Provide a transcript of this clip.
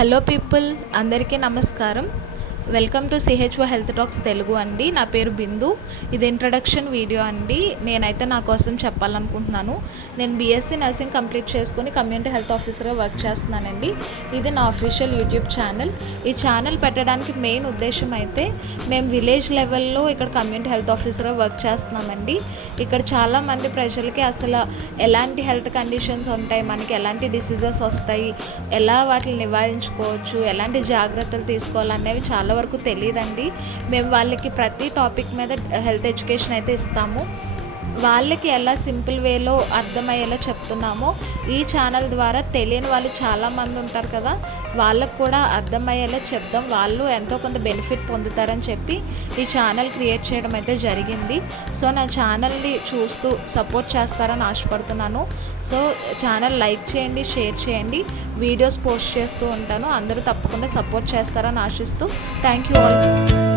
Hello people, అందరికీ నమస్కారం. Welcome to CHO health talks Telugu అండి. నా పేరు బిందు. ఇది ఇంట్రడక్షన్ వీడియో అండి. నేనైతే నా కోసం చెప్పాలనుకుంటున్నాను. నేను బీఎస్సీ నర్సింగ్ కంప్లీట్ చేసుకుని కమ్యూనిటీ హెల్త్ ఆఫీసర్గా వర్క్ చేస్తున్నానండి. ఇది నా అఫీషియల్ యూట్యూబ్ ఛానల్. ఈ ఛానల్ పెట్టడానికి మెయిన్ ఉద్దేశం అయితే మేము విలేజ్ లెవెల్లో ఇక్కడ కమ్యూనిటీ హెల్త్ ఆఫీసర్గా వర్క్ చేస్తున్నామండి. ఇక్కడ చాలామంది ప్రజలకి అసలు ఎలాంటి హెల్త్ కండిషన్స్ ఉంటాయి, మనకి ఎలాంటి డిసీజెస్ వస్తాయి, ఎలా వాటిని నివారించుకోవచ్చు, ఎలాంటి జాగ్రత్తలు తీసుకోవాలనేవి చాలా వరకు తెలియదండి. మేము వాళ్ళకి ప్రతి టాపిక్ మీద హెల్త్ ఎడ్యుకేషన్ అయితే ఇస్తాము. వాళ్ళకి ఎలా సింపుల్ వేలో అర్థమయ్యేలా చెప్తున్నామో ఈ ఛానల్ ద్వారా తెలియని వాళ్ళు చాలామంది ఉంటారు కదా, వాళ్ళకు కూడా అర్థమయ్యేలా చెప్దాం, వాళ్ళు ఎంతో కొంత బెనిఫిట్ పొందుతారని చెప్పి ఈ ఛానల్ క్రియేట్ చేయడం అయితే జరిగింది. సో నా ఛానల్ని చూస్తూ సపోర్ట్ చేస్తారని ఆశపడుతున్నాను. సో ఛానల్ లైక్ చేయండి, షేర్ చేయండి, వీడియోస్ పోస్ట్ చేస్తూ ఉంటాను. అందరూ తప్పకుండా సపోర్ట్ చేస్తారని ఆశిస్తూ థ్యాంక్ యూ ఆల్.